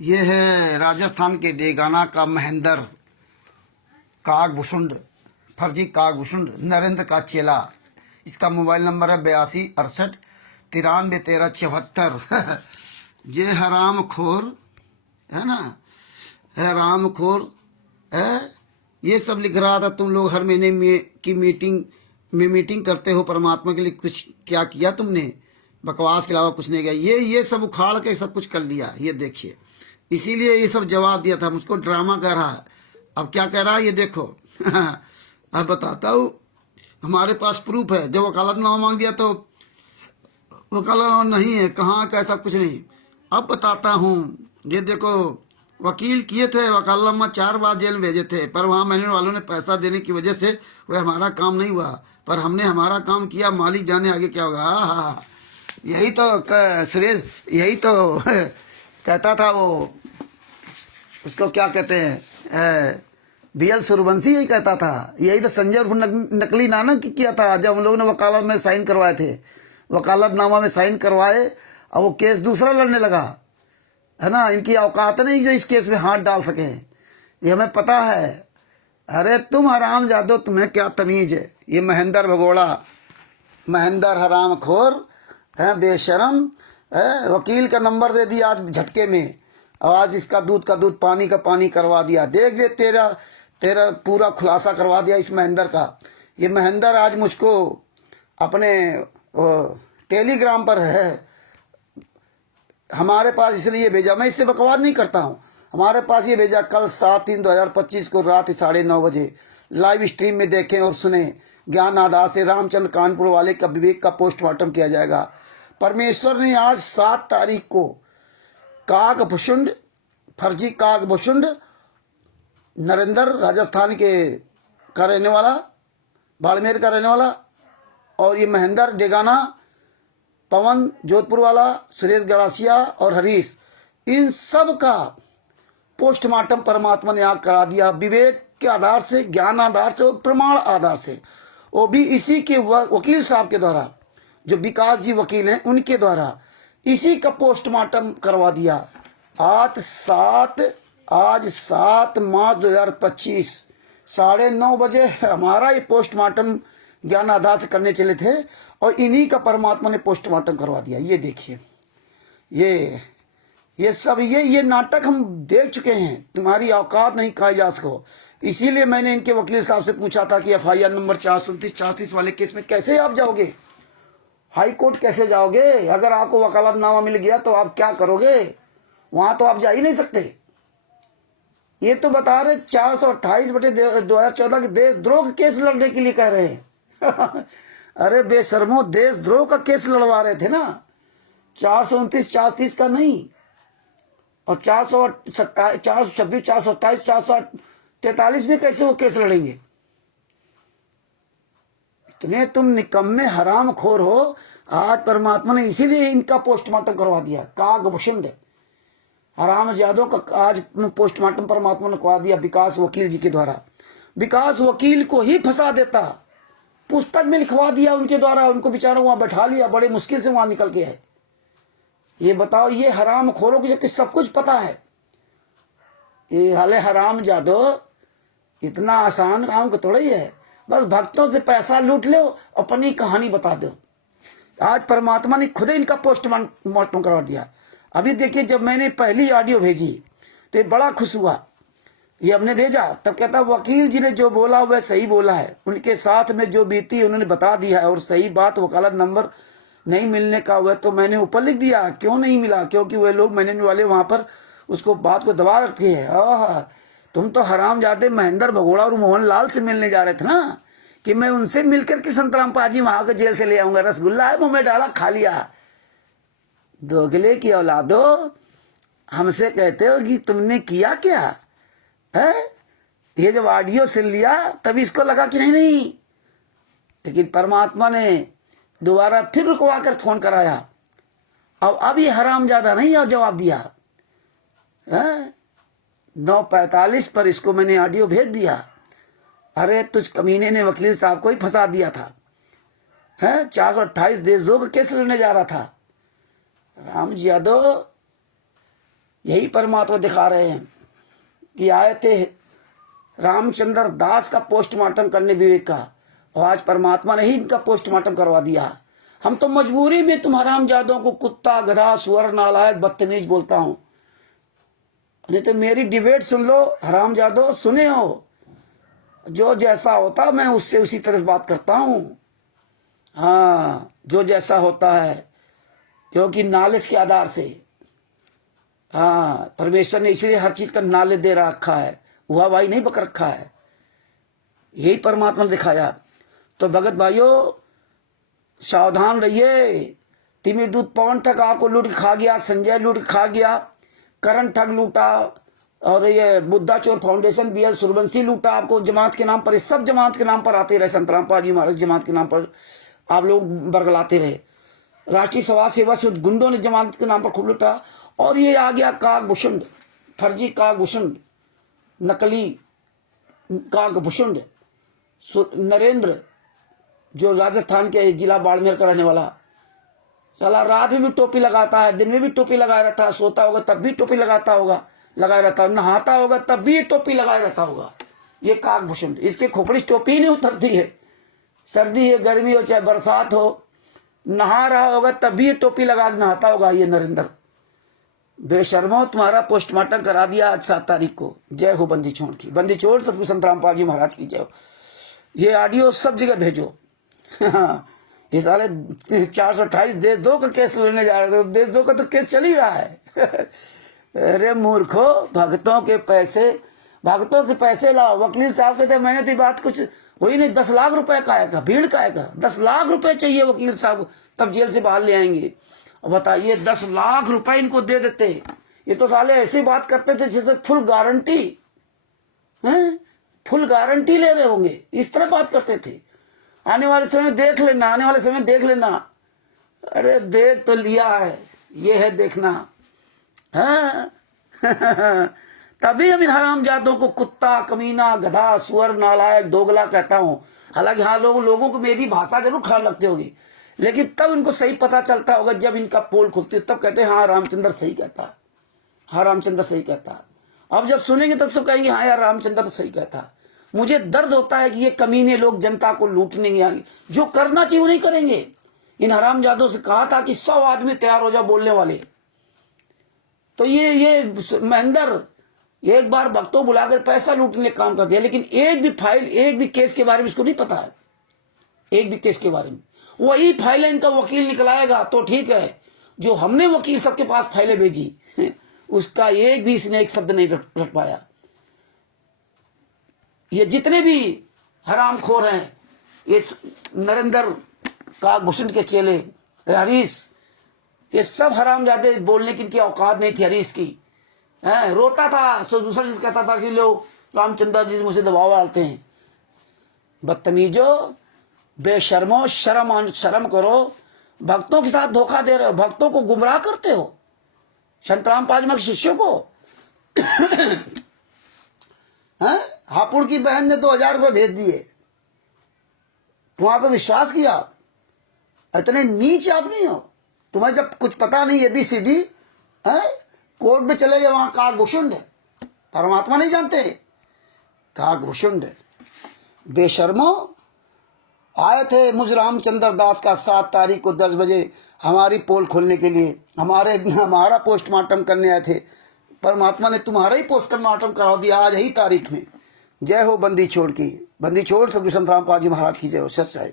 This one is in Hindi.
ये है राजस्थान के डेगाना का महेंद्र कागभूषुंड, फर्जी कागभूषुंड नरेंद्र का चेला। इसका मोबाइल नंबर है 8268 93 13 74। ये हराम खोर है ना, है राम खोर है। ये सब लिख रहा था तुम लोग हर महीने की मीटिंग करते हो परमात्मा के लिए, कुछ क्या किया तुमने? बकवास के अलावा कुछ नहीं किया। ये सब उखाड़ के सब कुछ कर लिया, ये देखिए। इसीलिए ये सब जवाब दिया था, मुझको ड्रामा कर रहा है। अब क्या कह रहा है ये देखो। अब बताता हूँ, हमारे पास प्रूफ है। जब वकालतनामा मांग दिया तो वकालतनामा नहीं है, कहाँ कैसा कुछ नहीं। अब बताता हूँ, ये देखो। वकील किए थे, वकालतनामा 4 बार जेल में भेजे थे, पर वहां मैंने वालों ने पैसा देने की वजह से वह हमारा काम नहीं हुआ, पर हमने हमारा काम किया। मालिक जाने आगे क्या होगा। हाँ, यही तो सुरेश, यही तो कहता था वो, उसको क्या कहते हैं, BL सूर्यवंशी यही कहता था। यही तो संजय उर्फ नकली नानक किया था। जब हम लोगों ने वकालत में साइन करवाए थे, वकालतनामा में साइन करवाए, और वो केस दूसरा लड़ने लगा, है ना। इनकी औकात नहीं जो इस केस में हाथ डाल सके, ये हमें पता है। अरे तुम हराम जादो, तुम्हें क्या तमीज है। ये महेंद्र भगोड़ा, महेंद्र हराम खोर है, बेशरम है। वकील का नंबर दे दिया आज झटके में, और आज इसका दूध का दूध पानी का पानी करवा दिया। देख ले, तेरा पूरा खुलासा करवा दिया इस महेंद्र का। ये महेंद्र आज मुझको अपने टेलीग्राम पर है, हमारे पास इसलिए भेजा। मैं इससे बकवास नहीं करता हूँ, हमारे पास ये भेजा। कल 7/3/2025 को रात 9:30 बजे लाइव स्ट्रीम में देखें और सुने। ज्ञान आधार से रामचंद्र कानपुर वाले का विवेक का पोस्टमार्टम किया जाएगा। परमेश्वर ने आज 7 तारीख को कागभूषुंड, फर्जी कागभूषुंड नरेंद्र, राजस्थान का रहने वाला, बाड़मेर का रहने वाला, और ये महेंद्र डेगाना, पवन जोधपुर वाला, सुरेश गड़ासिया और हरीश, इन सब का पोस्टमार्टम परमात्मा ने आग करा दिया। विवेक के आधार से, ज्ञान आधार से और प्रमाण आधार से, वो भी इसी के वकील साहब के द्वारा, जो विकास जी वकील हैं उनके द्वारा इसी का पोस्टमार्टम करवा दिया। आज 7 मार्च 2025 9:30 बजे हमारा ये पोस्टमार्टम ज्ञान आधार से करने चले थे, और इन्हीं का परमात्मा ने पोस्टमार्टम करवा दिया। ये देखिए, ये सब ये नाटक हम देख चुके हैं। तुम्हारी औकात नहीं खाई जा सको। इसीलिए मैंने इनके वकील साहब से पूछा था कि FIR नंबर 429-34 वाले केस में कैसे आप जाओगे, हाई कोर्ट कैसे जाओगे? अगर आपको वकालतनामा मिल गया तो आप क्या करोगे? वहां तो आप जा ही नहीं सकते। ये तो बता रहे 428/2014 के देशद्रोह का केस लड़ने के लिए कह रहे हैं। अरे बेशर्मो, देशद्रोह का केस लड़वा रहे थे ना, 429-430 का नहीं, और 426, 427, 443 में कैसे वो केस लड़ेंगे? तुम निकम्मे हराम खोर हो। आज परमात्मा ने इसीलिए इनका पोस्टमार्टम करवा दिया। कागभूषुंड हराम जादों का आज पोस्टमार्टम परमात्मा ने करवा दिया विकास वकील जी के द्वारा। विकास वकील को ही फंसा देता, पुस्तक में लिखवा दिया उनके द्वारा। उनको बेचारा वहां बैठा लिया, बड़े मुश्किल से वहां निकल के है। ये बताओ, ये हराम खोरों को सब कुछ पता है। ये हाले हराम जादो, इतना आसान काम तो थोड़ा ही है। बस भक्तों से पैसा लूट लो, अपनी कहानी बता दो। आज परमात्मा ने खुद इनका पोस्टमार्टम करवा दिया। अभी देखिए, जब मैंने पहली ऑडियो भेजी तो ये बड़ा खुश हुआ। ये हमने भेजा, तब कहता वकील जी ने जो बोला वह सही बोला है, उनके साथ में जो बीती उन्होंने बता दिया है, और सही बात वकालत नंबर नहीं मिलने का हुआ तो मैंने ऊपर लिख दिया। क्यों नहीं मिला? क्योंकि वे लोग मैंने वाले वहां पर उसको बात को दबा रखे है। तुम तो हराम जादे महेंद्र भगोड़ा और मोहनलाल से मिलने जा रहे थे ना, कि मैं उनसे मिलकर के संतराम पाजी वहां के जेल से ले आऊंगा। रसगुल्ला है मुंह में डाला, खा लिया। दोगले की औलादो, हमसे कहते हो कि तुमने किया क्या है? ये जब ऑडियो सुन लिया तब इसको लगा कि नहीं, लेकिन परमात्मा ने दोबारा फिर रुकवा कर फोन कराया। अब ये हरामजादा नहीं और जवाब दिया। 9:45 पर इसको मैंने ऑडियो भेज दिया। अरे तुझ कमीने ने वकील साहब को ही फंसा दिया था। 428 देशद्रोह का केस लड़ने जा रहा था। राम जी यादव, यही परमात्मा दिखा रहे हैं कि आए थे रामचंद्र दास का पोस्टमार्टम करने विवेक का, और आज परमात्मा ने ही इनका पोस्टमार्टम करवा दिया। हम तो मजबूरी में तुम हरामजादों को कुत्ता, गधा, सुअर, नालायक, बदतमीज बोलता हूं। नहीं तो मेरी डिबेट सुन लो हरामजादो, सुने हो। जो जैसा होता मैं उससे उसी तरह बात करता हूं। हाँ, जो जैसा होता है, क्योंकि नॉलेज के आधार से। हाँ, परमेश्वर ने इसलिए हर चीज का नॉलेज दे रखा है, हुआ भाई नहीं बक रखा है। यही परमात्मा ने दिखाया। तो भगत भाइयों सावधान रहिए। तिमिर दूत पवन ठग आपको लूट खा गया, संजय लूट खा गया, करण ठग लूटा, और ये बुद्धा चोर फाउंडेशन BL सूर्यवंशी लूटा आपको जमात के नाम पर। इस सब जमात के नाम पर आते रहे, संत रामपाल जी महाराज जमात के नाम पर आप लोग बरगलाते रहे। राष्ट्रीय समाज सेवा से गुंडों ने जमात के नाम पर खूब लूटा। और ये आ गया काकभूषण, फर्जी काकभूषण, नकली काकभूषण नरेंद्र, जो राजस्थान के जिला बाड़मेर का रहने वाला। साला रात में भी टोपी लगाता है, दिन में भी टोपी लगाए रहता है, सोता होगा तब भी टोपी लगाता होगा, लगाए रहता है, नहाता होगा तब भी टोपी लगाए रहता होगा। ये काकभूषण, इसके खोपड़ी से टोपी ही नहीं उतरती है। सर्दी है, गर्मी हो, चाहे बरसात हो, नहा रहा होगा तब भी ये टोपी लगा नहाता होगा। ये नरेंद्र बेशर्मो, तुम्हारा पोस्टमार्टम करा दिया आज 7 तारीख को। जय हो बंदी छोड़ की, बंदी छोड़ सतगुरु संत रामपाल जी महाराज की जय हो। ये ऑडियो सब जगह भेजो। ये साले 428 देश 2 का केस लेने जा रहे थे, देश 2 का तो केस चल ही रहा है। अरे मूर्खो, भक्तों के पैसे, भक्तों से पैसे लाओ। वकील साहब कहते मैंने तो बात कुछ हुई नहीं, 10 लाख रुपए का आएगा, भीड़ का आएगा, 10 लाख रुपए चाहिए वकील साहब, तब जेल से बाहर ले आएंगे। और बताइए 10 लाख रुपए इनको दे देते। ये तो साले ऐसी बात करते थे जैसे फुल गारंटी है, फुल गारंटी ले रहे होंगे, इस तरह बात करते थे। आने वाले समय देख लेना, आने वाले समय देख लेना। अरे देख तो लिया है, ये है देखना है। तभी हम इन हरामजादों को कुत्ता, कमीना, गधा, सुअर, नालायक, दोगला कहता हूं। हालांकि हाँ लोगों को मेरी भाषा जरूर खराब लगती होगी, लेकिन तब इनको सही पता चलता होगा जब इनका पोल खुलती है, तब कहते हैं हाँ रामचंद्र सही कहता है, हाँ रामचंद्र सही कहता है। अब जब सुनेंगे तब सब कहेंगे हाँ यार रामचंद्र तो सही कहता है। मुझे दर्द होता है कि ये कमीने लोग जनता को लूटने आगे, जो करना चाहिए वो नहीं करेंगे। इन हरामजादों से कहा था कि 100 आदमी तैयार हो जाओ बोलने वाले, तो ये महेंद्र एक बार भक्तों बुलाकर पैसा लूटने का काम कर दिया। लेकिन एक भी फाइल, एक भी केस के बारे में इसको नहीं पता है, एक भी केस के बारे में। वही फाइलें इनका वकील निकलाएगा तो ठीक है, जो हमने वकील सबके पास फाइलें भेजी उसका एक भी इसने एक शब्द नहीं रट पाया। ये जितने भी हरामखोर हैं, ये नरेंद्र काकभूषण के चेले, हरीश, ये सब हरामजादे, बोलने की इनकी औकात नहीं थी हरीश की। रोता था, सो दूसरा चीज कहता था कि लोग रामचंद्र जी मुझे दबाव डालते हैं। बदतमीजो, बेशर्मो, शर्म करो। भक्तों के साथ धोखा दे रहे हो, भक्तों को गुमराह करते हो, संत रामपाल जी के शिष्यों को। हापुड़ की बहन ने 2000 रुपए भेज दिए, वहां पे विश्वास किया। इतने नीच आदमी हो, तुम्हें जब कुछ पता नहीं ABCD है, कोर्ट में चले गए, वहां काकभूषण है, परमात्मा नहीं जानते, काकभूषण है। बेशर्मो, आए थे मुझ रामचंद्र दास का 7 तारीख को 10 बजे हमारी पोल खोलने के लिए, हमारा पोस्टमार्टम करने आए थे। परमात्मा ने तुम्हारा ही पोस्टमार्टम करा दिया आज ही तारीख में। जय हो बंदी छोड़ की, बंदी छोड़ सतगुरु संत रामपाल जी महाराज की जय हो। सच है।